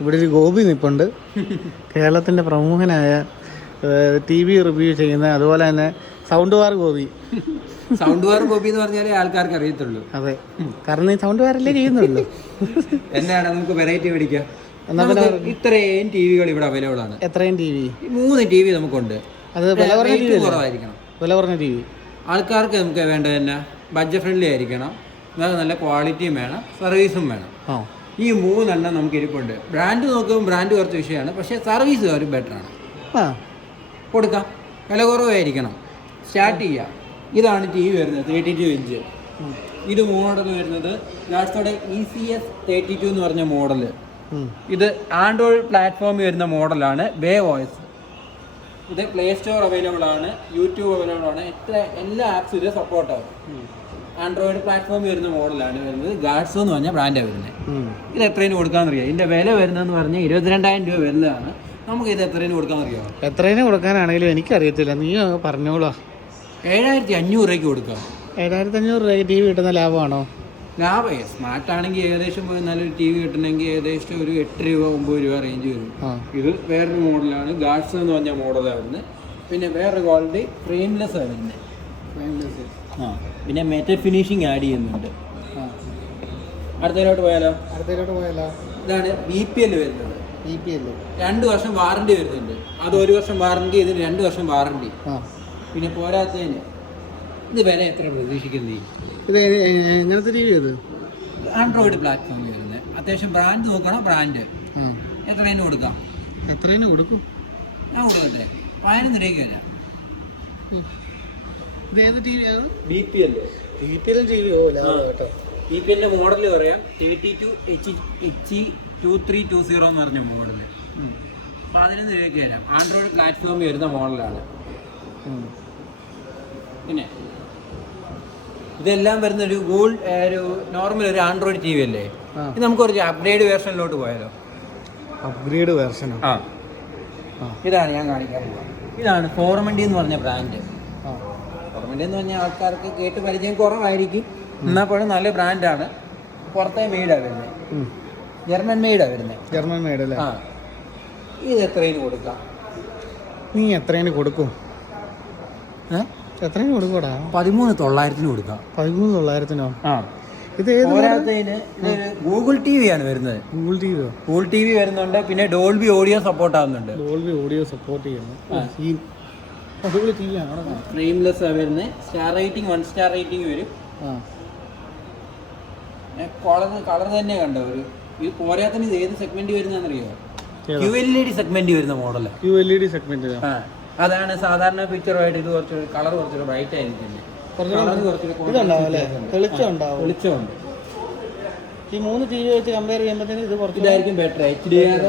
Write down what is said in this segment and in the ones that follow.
ഇവിടെ ഒരു ഗോപി നിൽപ്പുണ്ട്. കേരളത്തിൻ്റെ പ്രമുഖനായ TV റിവ്യൂ ചെയ്യുന്ന, അതുപോലെ തന്നെ sound bar Gopi. Sound bar Gopi എന്ന് പറഞ്ഞാലേ ആൾക്കാർക്ക് അറിയത്തുള്ളൂ. അതെ, കാരണം ഈ സൗണ്ട് ബാറല്ലേ ചെയ്യുന്നുള്ളൂ. എന്താണ് നമുക്ക് വെറൈറ്റി മേടിക്കാം. ഇത്രയും ടിവികൾ ഇവിടെ അവൈലബിൾ ആണ്. എത്രയും TV? 3 TV നമുക്കുണ്ട്. അത് വില കുറവായിരിക്കണം. വില കുറഞ്ഞ TV. ആൾക്കാർക്ക് നമുക്ക് വേണ്ടത് തന്നെ ബഡ്ജറ്റ് ഫ്രണ്ട്ലി ആയിരിക്കണം, നല്ല ക്വാളിറ്റിയും വേണം, സർവീസും വേണം. ഈ 3 എണ്ണം നമുക്ക് ഇരിപ്പുണ്ട്. ബ്രാൻഡ് നോക്കുമ്പോൾ ബ്രാൻഡ് കുറച്ച് വിഷയമാണ്, പക്ഷേ സർവീസ് ഒരു ബെറ്ററാണ്. കൊടുക്കാം. വില കുറവായിരിക്കണം. സ്റ്റാർട്ട് ചെയ്യാം. ഇതാണ് TV വരുന്നത്, 32 ഇഞ്ച്. ഇത് മോഡൽ വരുന്നത് ലാസ്റ്റോടെ ECS 32 എന്ന് പറഞ്ഞ മോഡല്. ഇത് ആൻഡ്രോയിഡ് പ്ലാറ്റ്ഫോമിൽ വരുന്ന മോഡലാണ്. OS. ഇത് പ്ലേ സ്റ്റോർ അവൈലബിൾ ആണ്, യൂട്യൂബ് അവൈലബിൾ ആണ്, എല്ലാ ആപ്സും ഇത് സപ്പോർട്ടാവും. ആൻഡ്രോയിഡ് പ്ലാറ്റ്ഫോമിൽ വരുന്ന മോഡലാണ് വരുന്നത്. ഗാഡ്സോ എന്ന് പറഞ്ഞാൽ ബ്രാൻഡാണ് വരുന്നത്. ഇത് എത്രയും കൊടുക്കാമെന്നറിയാം. ഇതിൻ്റെ വില വരുന്നതെന്ന് പറഞ്ഞാൽ 22,000 രൂപ വരുന്നതാണ്. നമുക്ക് ഇത് എത്രയും കൊടുക്കാമെന്നറിയാം. എത്രയും കൊടുക്കാനാണെങ്കിലും എനിക്കറിയത്തില്ല, നീ പറഞ്ഞോളാം. 7,500 രൂപയ്ക്ക് കൊടുക്കാം. 7,500 രൂപയ്ക്ക് TV കിട്ടുന്ന ലാഭമാണോ? ലാഭമേ. സ്മാർട്ട് ആണെങ്കിൽ ഏകദേശം പോയി നല്ലൊരു TV കിട്ടണമെങ്കിൽ ഏകദേശം ഒരു 8 രൂപ 9 രൂപ റേഞ്ച് വരും. ഇത് വേറൊരു മോഡലാണ്, ഗാഡ്സ് എന്ന് പറഞ്ഞ മോഡലാണ് വരുന്നത്. പിന്നെ വേറൊരു ക്വാളിറ്റി ഫ്രെയിംലെസ് ആണ് വരുന്നത്. പിന്നെ മെറ്റൽ ഫിനിഷിങ് ആഡ് ചെയ്യുന്നുണ്ട്. അടുത്തതിലോട്ട് പോയാലോ? ഇതാണ് BPL വരുന്നത്. 2 വർഷം വാറണ്ടി വരുന്നുണ്ട്. അത് 1 വർഷം വാറണ്ടി, ഇതിന് 2 വർഷം വാറണ്ടി. പിന്നെ പോരാത്തതിന് ഇത് വില എത്ര പ്രതീക്ഷിക്കുന്നത്? ഇത് എങ്ങനത്തെ TV അത്? ആൻഡ്രോയിഡ് പ്ലാറ്റ്ഫോമിൽ വരുന്നത്. അത്യാവശ്യം ബ്രാൻഡ് നോക്കണം. ബ്രാൻഡ് എത്രയും കൊടുക്കാം. എത്രയും കൊടുക്കും? ഞാൻ കൊടുക്കട്ടെ. 11 രൂപയ്ക്ക് വരാം. BPL TV. BPLന്റെ മോഡൽ പറയാം. 32HE2320 എന്ന് പറഞ്ഞ മോഡല്. 11 രൂപയ്ക്ക് വരാം. ആൻഡ്രോയിഡ് പ്ലാറ്റ്ഫോമിൽ വരുന്ന മോഡലാണ്. പിന്നെ ഇതെല്ലാം വരുന്ന ഒരു നോർമൽ ഒരു ആൻഡ്രോയിഡ് TV അല്ലേ. ഇത് നമുക്ക് കുറച്ച് അപ്ഗ്രേഡ് വേർഷനിലോട്ട് പോയാലോ? അപ്ഗ്രേഡ് വേർഷനോ? ഇതാണ് ഞാൻ കാണിക്കാൻ പോകുന്നത്. ഇതാണ് ഫോർമൻഡി എന്ന് പറഞ്ഞ ബ്രാൻഡ്. ഫോർമൻഡി എന്ന് പറഞ്ഞാൽ ആൾക്കാർക്ക് കേട്ട് പരിചയം കുറവായിരിക്കും, എന്നാൽ പോലും നല്ല ബ്രാൻഡാണ്. പുറത്തെ മെയ്ഡാണ് വരുന്നത്. ജർമ്മൻ മെയ്ഡാണ് വരുന്നത്. ജർമ്മൻ മെയ്ഡ് അല്ലേ? ഇത് എത്രയും കൊടുക്കാം. നീ എത്രയും കൊടുക്കും? എത്രയും കൊടുക്കൂടാ? 13,900 കൊടുക്കാം. 13,900? ഇത് ഗൂഗിൾ TV ആണ് വരുന്നത്. ഗൂഗിൾ TV വരുന്നുണ്ട്. പിന്നെ ഡോൾബി ഓഡിയോ സപ്പോർട്ട് ആവുന്നുണ്ട്. ഫ്രെയിംലെസ് വരുന്നത്. സ്റ്റാർ റേറ്റിംഗ് 1 സ്റ്റാർ റേറ്റിംഗ് വരും. കളർ തന്നെ കണ്ടോ? ഇത് പോരാത്തിന് ഇത് ഏത് സെഗ്മെന്റ് വരുന്നറിയോ? QLED സെഗ്മെന്റ് വരുന്ന മോഡലാണ്. QLED segment. അതാണ് സാധാരണ പിക്ചറുമായിട്ട് ഇത് കുറച്ച് കളർ കുറച്ചൊരു ബ്രൈറ്റ് ആയിരിക്കും. വെളിച്ചമുണ്ട്. ഈ 3 TV വെച്ച് കമ്പയർ ചെയ്യുമ്പോഴത്തേന് ഇത് ഇതായിരിക്കും ബെറ്റർ. HDR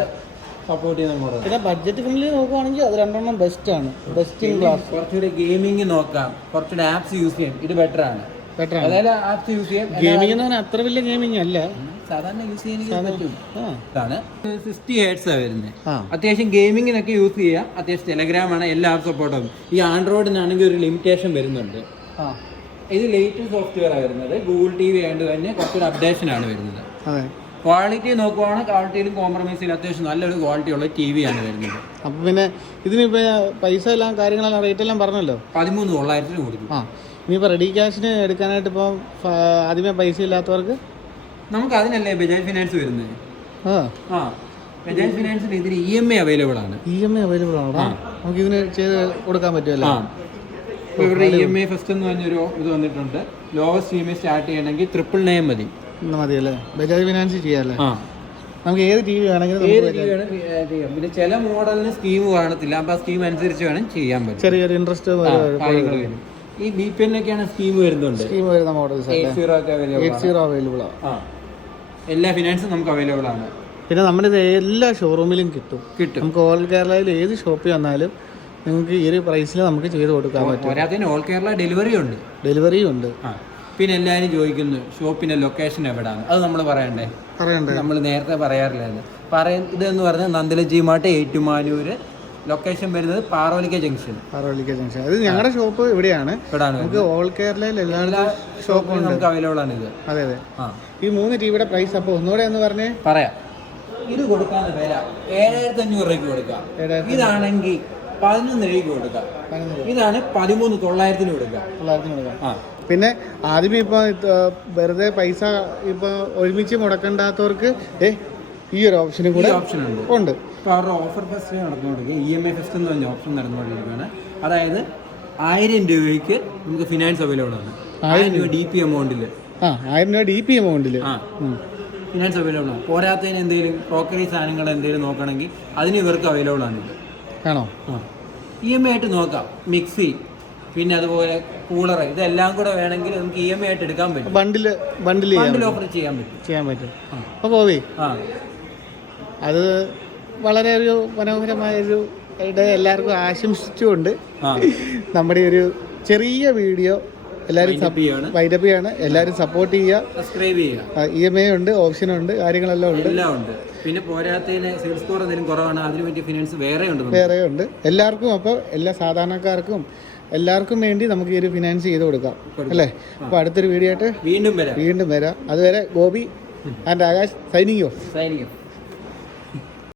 സപ്പോർട്ട് ചെയ്യുന്ന മോഡൽ. പിന്നെ ബഡ്ജറ്റ് ഫ്രണ്ട്ലി നോക്കുവാണെങ്കിൽ അത് 2 ബെസ്റ്റ് ആണ്. Best in class. കുറച്ചുകൂടി ഗെയിമിംഗ് നോക്കാം, കുറച്ചുകൂടി ആപ്സ് യൂസ് ചെയ്യാം. ഇത് ബെറ്റർ ആണ്. അതായത് ആപ്സ് യൂസ് ചെയ്യാം. ഗെയിമിംഗ് എന്ന് പറഞ്ഞാൽ അത്ര വലിയ ഗെയിമിംഗ് അല്ല, സാധാരണ യൂസ് ചെയ്യാൻ പറ്റും. ഇതാണ് 60 Hz വരുന്നത്. അത്യാവശ്യം ഗെയിമിങ്ങിനൊക്കെ യൂസ് ചെയ്യാം. അത്യാവശ്യം ടെലഗ്രാം ആണ്, എല്ലാ ആപ്പ് സപ്പോർട്ടും. ഈ ആൻഡ്രോയിഡിനാണെങ്കിൽ ഒരു ലിമിറ്റേഷൻ വരുന്നുണ്ട്. ഇത് ലേറ്റസ്റ്റ് സോഫ്റ്റ്വെയർ ആണ് വരുന്നത്. ഗൂഗിൾ TV ആയതുകൊണ്ട് തന്നെ കുറച്ചൊരു അപ്ഡേഷൻ ആണ് വരുന്നത്. ക്വാളിറ്റി നോക്കുവാണെങ്കിൽ ക്വാളിറ്റിയിലും കോംപ്രമൈസ് ചെയ്ത് അത്യാവശ്യം നല്ലൊരു ക്വാളിറ്റി ഉള്ള TV ആണ് വരുന്നത്. അപ്പോൾ പിന്നെ ഇതിനിപ്പോൾ പൈസ എല്ലാം കാര്യങ്ങളെല്ലാം റേറ്റ് എല്ലാം പറഞ്ഞല്ലോ. 13,900 കൊടുക്കും. ഇനിയിപ്പോൾ റെഡി ക്യാഷിന് എടുക്കാനായിട്ട് ഇപ്പോൾ ആദ്യമേ പൈസ ഇല്ലാത്തവർക്ക് നമുക്ക് അതിനല്ലേ ബജാജ് ഫിനാൻസ് വരുന്നത്. ബജാജ് ഫിനാൻസിൽ ഇതിന് EMI അവൈലബിൾ ആണ്. EMI അവൈലബിൾ ആണോ? നമുക്ക് ഇതിന് ചെയ്ത് കൊടുക്കാൻ പറ്റുമല്ലോ. ഇവരുടെ EMI ഫസ്റ്റ് എന്ന് പറഞ്ഞൊരു ഇത് വന്നിട്ടുണ്ട്. ലോവസ്റ്റ് EMI സ്റ്റാർട്ട് ചെയ്യണമെങ്കിൽ 999 മതിയല്ലേ? ബജാജ് ഫിനാൻസ് ചെയ്യാമല്ലേ? നമുക്ക് ഏത് TV വേണമെങ്കിലും ചെയ്യാം. പിന്നെ ചില മോഡലിന് സ്കീം കാണത്തില്ല. അപ്പോൾ ആ സ്കീം അനുസരിച്ച് വേണം ചെയ്യാൻ പറ്റും. ചെറിയ ഇൻട്രസ്റ്റ് വരും. ഈ BPL-നൊക്കെയാണ് സ്കീം വരുന്നുണ്ട്. സ്കീം വരുന്ന മോഡൽസ് 80 അവൈലബിൾ ആണ്. എല്ലാ ഫിനാൻസും നമുക്ക് അവൈലബിൾ ആണ്. പിന്നെ നമ്മുടെ എല്ലാ ഷോറൂമിലും കിട്ടും. നമുക്ക് ഓൾ കേരളയിൽ ഏത് ഷോപ്പിൽ വന്നാലും നിങ്ങൾക്ക് ഈ ഒരു പ്രൈസിൽ നമുക്ക് ചെയ്ത് കൊടുക്കാൻ പറ്റും. പോരാത്തതിന് ഓൾ കേരള ഡെലിവറിയും ഉണ്ട്. പിന്നെ എല്ലാവരും ചോദിക്കുന്നു ഷോപ്പിന്റെ ലൊക്കേഷൻ എവിടെയാണ്. അത് നമ്മൾ പറയണ്ടേ? നമ്മൾ നേരത്തെ പറയാറില്ലായിരുന്നു. ഇതെന്ന് പറഞ്ഞാൽ നന്ദലജി മാട്ട്, ഏറ്റുമാനൂര്. ലൊക്കേഷൻ വരുന്നത് പാറോലിക്ക ജംഗ്ഷൻ. അത് ഞങ്ങളുടെ ഷോപ്പ് ഇവിടെയാണ്. നമുക്ക് ഓൾ കേരളയിൽ എല്ലാ ഷോപ്പും നമുക്ക് അവൈലബിൾ ആണ് ഇത്. അതെ. ഈ 3 TVയുടെ പ്രൈസ് അപ്പോൾ ഒന്നുകൂടെ എന്ന് പറഞ്ഞേ പറയാം. ഇത് കൊടുക്കാവുന്ന വില 7,500 രൂപയ്ക്ക് കൊടുക്കാം. ഇതാണെങ്കിൽ 11 രൂപയ്ക്ക് കൊടുക്കാം. ഇതാണ് 13,900 കൊടുക്കാം. ആ പിന്നെ ആദ്യമേ ഇപ്പോൾ വെറുതെ പൈസ ഇപ്പോൾ ഒരുമിച്ച് മുടക്കണ്ടാത്തവർക്ക് ഈ ഒരു ഓപ്ഷനും കൂടെ ഓപ്ഷൻ ഉണ്ട്. ഇപ്പോൾ അവരുടെ ഓഫർ ഫെസ്റ്റ് നടന്നുകൊണ്ടിരിക്കുക, EMI ഫെസ്റ്റ് എന്ന് പറഞ്ഞ ഓപ്ഷൻ നടന്നുകൊണ്ടിരിക്കുകയാണ്. അതായത് 1000 രൂപയ്ക്ക് നമുക്ക് ഫിനാൻസ് അവൈലബിൾ ആണ്. 1000 രൂപ DP എമൗണ്ടിൽ 1000 രൂപ DP എമൗണ്ടിൽ ഫിനാൻസ് അവൈലബിൾ ആണ്. പോരാത്തതിന് എന്തെങ്കിലും ക്രോക്കറി സാധനങ്ങൾ എന്തെങ്കിലും നോക്കണമെങ്കിൽ അതിന് ഇവർക്ക് അവൈലബിൾ ആണ്. ഇത് ആണോ? EMI ആയിട്ട് നോക്കാം. മിക്സി, പിന്നെ അതുപോലെ കൂളർ, ഇതെല്ലാം കൂടെ വേണമെങ്കിൽ നമുക്ക് EMI ആയിട്ട് എടുക്കാൻ പറ്റും. ബണ്ടിൽ ഓഫർ ചെയ്യാൻ പറ്റും. അപ്പോൾ പോവേ അത് വളരെ ഒരു മനോഹരമായൊരു എല്ലാവർക്കും ആശംസിച്ചുകൊണ്ട് നമ്മുടെ ഒരു ചെറിയ വീഡിയോ എല്ലാവരും വൈൻഡപ്പ് ചെയ്യാണ്. എല്ലാവരും സപ്പോർട്ട് ചെയ്യുക, സബ്സ്ക്രൈബ് ചെയ്യുക. EMI ഉണ്ട്, ഓപ്ഷനുണ്ട്, കാര്യങ്ങളെല്ലാം ഉണ്ട്. പിന്നെ പോരാത്തതിന് സിവിൽ സ്കോർ എന്തെങ്കിലും കുറവാണ്, അതിന് പറ്റിയ ഫിനാൻസ് വേറെ ഉണ്ട്. എല്ലാവർക്കും, അപ്പോൾ എല്ലാ സാധാരണക്കാർക്കും എല്ലാവർക്കും വേണ്ടി നമുക്ക് ഈ ഒരു ഫിനാൻസ് ചെയ്ത് കൊടുക്കാം അല്ലേ? അപ്പോൾ അടുത്തൊരു വീഡിയോ ആയിട്ട് വീണ്ടും വരാം. അതുവരെ Gopi and Akash signing off.